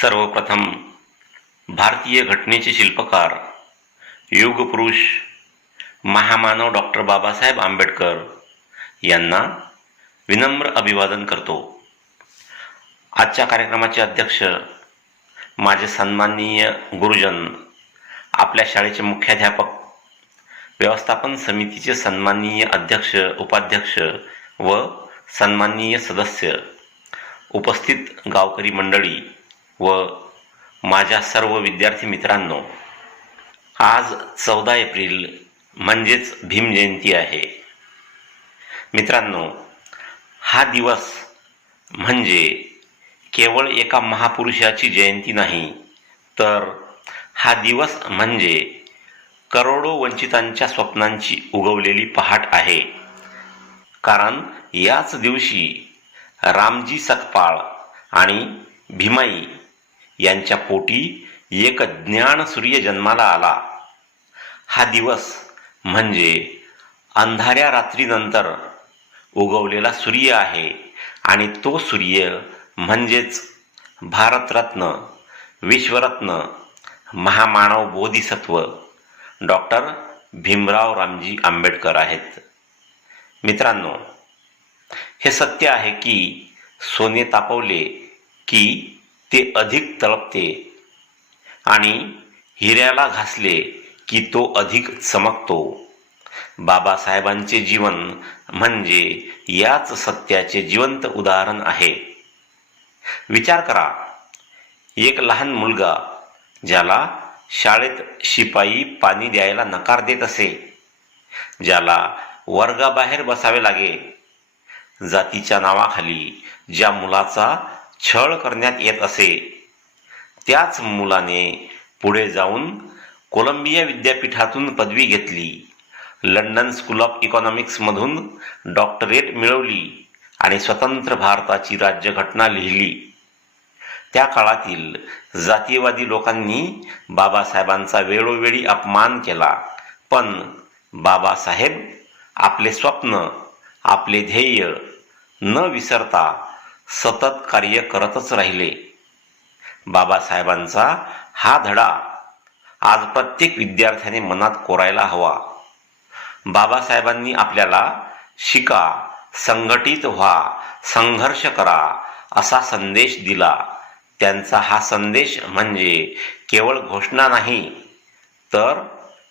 सर्वप्रथम भारतीय घटनेचे शिल्पकार, युगपुरुष, महामानव डॉक्टर बाबासाहेब आंबेडकर यांना विनम्र अभिवादन करतो. आजच्या कार्यक्रमाचे अध्यक्ष माझे सन्माननीय गुरुजन, आपल्या शाळेचे मुख्याध्यापक, व्यवस्थापन समितीचे सन्माननीय अध्यक्ष, उपाध्यक्ष व सन्माननीय सदस्य, उपस्थित गावकरी मंडळी व माझ्या सर्व विद्यार्थी मित्रांनो, आज 14 एप्रिल म्हणजेच भीम जयंती आहे. मित्रांनो, हा दिवस म्हणजे केवळ एका महापुरुषाची जयंती नाही, तर हा दिवस म्हणजे करोडो वंचितांच्या स्वप्नांची उगवलेली पहाट आहे. कारण याच दिवशी रामजी सकपाळ आणि भीमाई यांच्या पोटी एक ज्ञान सूर्य जन्माला आला. हा दिवस म्हणजे अंधाऱ्या रात्रीनंतर उगवलेला सूर्य आहे आणि तो सूर्य म्हणजेच भारतरत्न, विश्वरत्न, महामानव बोधिसत्व डॉक्टर भीमराव रामजी आंबेडकर आहेत. मित्रांनो, हे सत्य आहे की सोने तापवले की ते अधिक तळपते आणि हिऱ्याला घासले की तो अधिक चमकतो. बाबासाहेबांचे जीवन म्हणजे याच सत्याचे जिवंत उदाहरण आहे. विचार करा, एक लहान मुलगा ज्याला शाळेत शिपाई पाणी द्यायला नकार देत असे, ज्याला वर्गाबाहेर बसावे लागे, जातीच्या नावाखाली ज्या मुलाचा छळ करण्यात येत असे, त्याच मुलाने पुढे जाऊन कोलंबिया विद्यापीठातून पदवी घेतली, लंडन स्कूल ऑफ इकॉनॉमिक्समधून डॉक्टरेट मिळवली आणि स्वतंत्र भारताची राज्यघटना लिहिली. त्या काळातील जातीयवादी लोकांनी बाबासाहेबांचा वेळोवेळी अपमान केला, पण बाबासाहेब आपले स्वप्न, आपले ध्येय न विसरता सतत कार्य करतच राहिले. बाबासाहेबांचा हा धडा आज प्रत्येक विद्यार्थ्याने मनात कोरायला हवा. बाबासाहेबांनी आपल्याला शिका, संघटित व्हा, संघर्ष करा असा संदेश दिला. त्यांचा हा संदेश म्हणजे केवळ घोषणा नाही, तर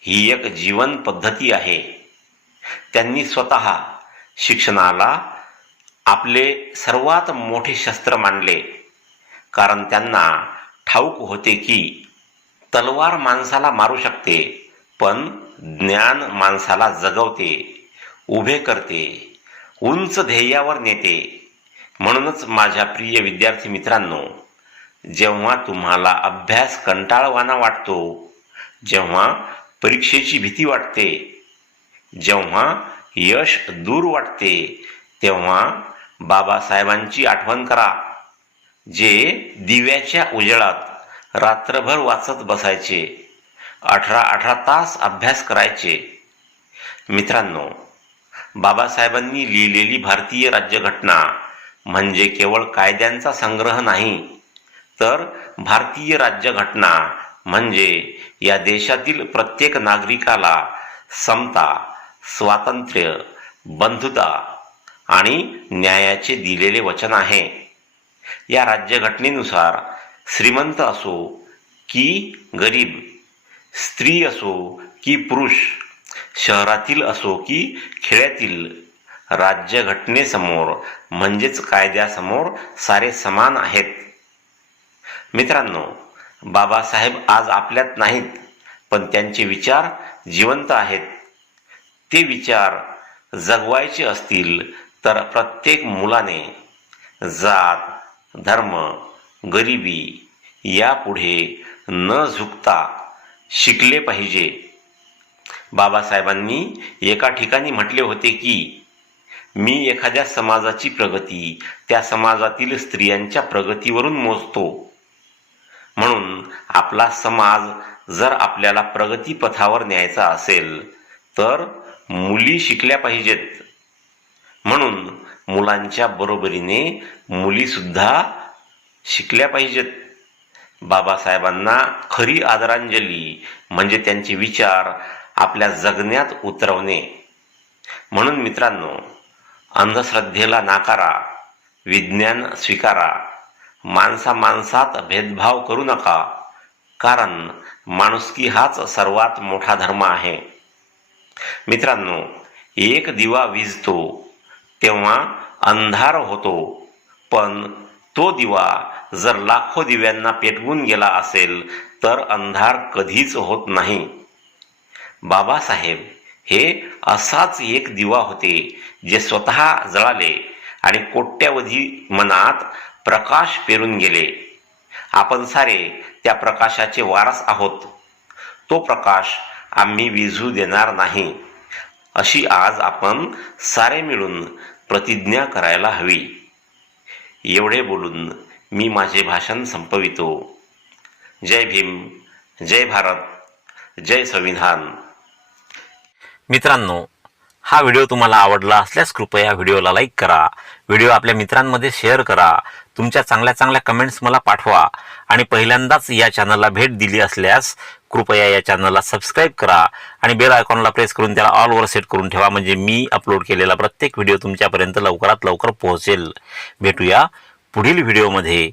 ही एक जीवन पद्धती आहे. त्यांनी स्वतः शिक्षणाला आपले सर्वात मोठे शस्त्र मानले, कारण त्यांना ठाऊक होते की तलवार माणसाला मारू शकते, पण ज्ञान माणसाला जगवते, उभे करते, उंच ध्येयावर नेते. म्हणूनच माझ्या प्रिय विद्यार्थी मित्रांनो, जेव्हा तुम्हाला अभ्यास कंटाळवाणा वाटतो, जेव्हा परीक्षेची भीती वाटते, जेव्हा यश दूर वाटते, तेव्हा बाबासाहेबांची आठवण करा, जे दिव्याच्या उजेडात रात्रभर वाचत बसायचे, 18 तास अभ्यास करायचे. मित्रांनो, बाबासाहेबांनी लिहिलेली भारतीय राज्यघटना म्हणजे केवळ कायद्यांचा संग्रह नाही, तर भारतीय राज्यघटना म्हणजे या देशातील प्रत्येक नागरिकाला समता, स्वातंत्र्य, बंधुता आणि न्यायाचे दिलेले वचन आहे. या राज्यघटनेनुसार श्रीमंत असो की गरीब, स्त्री असो की पुरुष, शहरातील असो की खेड्यातील, राज्यघटनेसमोर म्हणजेच कायद्यासमोर सारे समान आहेत. मित्रांनो, बाबासाहेब आज आपल्यात नाहीत, पण त्यांचे विचार जिवंत आहेत. ते विचार जगवायचे असतील तर प्रत्येक मुलाने जात, धर्म, गरिबी यापुढे न झुकता शिकले पाहिजे. बाबासाहेबांनी एका ठिकाणी म्हटले होते की मी एखाद्या समाजाची प्रगती त्या समाजातील स्त्रियांच्या प्रगतीवरून मोजतो. म्हणून आपला समाज जर आपल्याला प्रगतीपथावर न्यायचा असेल तर मुली शिकल्या पाहिजेत. म्हणून मुलांच्या बरोबरीने मुली सुद्धा शिकल्या पाहिजेत. बाबासाहेबांना खरी आदरांजली म्हणजे त्यांचे विचार आपल्या जगण्यात उतरवणे. म्हणून मित्रांनो, अंधश्रद्धेला नाकारा, विज्ञान स्वीकारा, माणसात भेदभाव करू नका, कारण माणुसकी हाच सर्वात मोठा धर्म आहे. मित्रांनो, एक दिवा विझतो तेव्हा अंधार होतो, पण तो दिवा जर लाखो दिव्यांना पेटवून गेला असेल तर अंधार कधीच होत नाही. बाबासाहेब हे असाच एक दिवा होते जे स्वतः जळाले आणि कोट्यावधी मनात प्रकाश पेरून गेले. आपण सारे त्या प्रकाशाचे वारस आहोत. तो प्रकाश आम्ही विझू देणार नाही, अशी आज आपण सारे मिळून प्रतिज्ञा करायला हवी. एवढे बोलून मी माझे भाषण संपवितो. जय भीम, जय भारत, जय संविधान. मित्रांनो, हा व्हिडिओ तुम्हाला आवडला असल्यास कृपया व्हिडिओला लाईक करा, व्हिडिओ आपल्या मित्रांमध्ये शेअर करा, तुमच्या चांगल्या कमेंट्स मला पाठवा आणि पहिल्यांदाच या चॅनलला भेट दिली असल्यास कृपया या चॅनलला सबस्क्राईब करा आणि बेल आयकॉनला प्रेस करून त्याला ऑलवर सेट करून ठेवा, म्हणजे मी अपलोड केलेला प्रत्येक व्हिडिओ तुमच्यापर्यंत लवकरात लवकर पोहोचेल. भेटूया पुढील व्हिडिओमध्ये.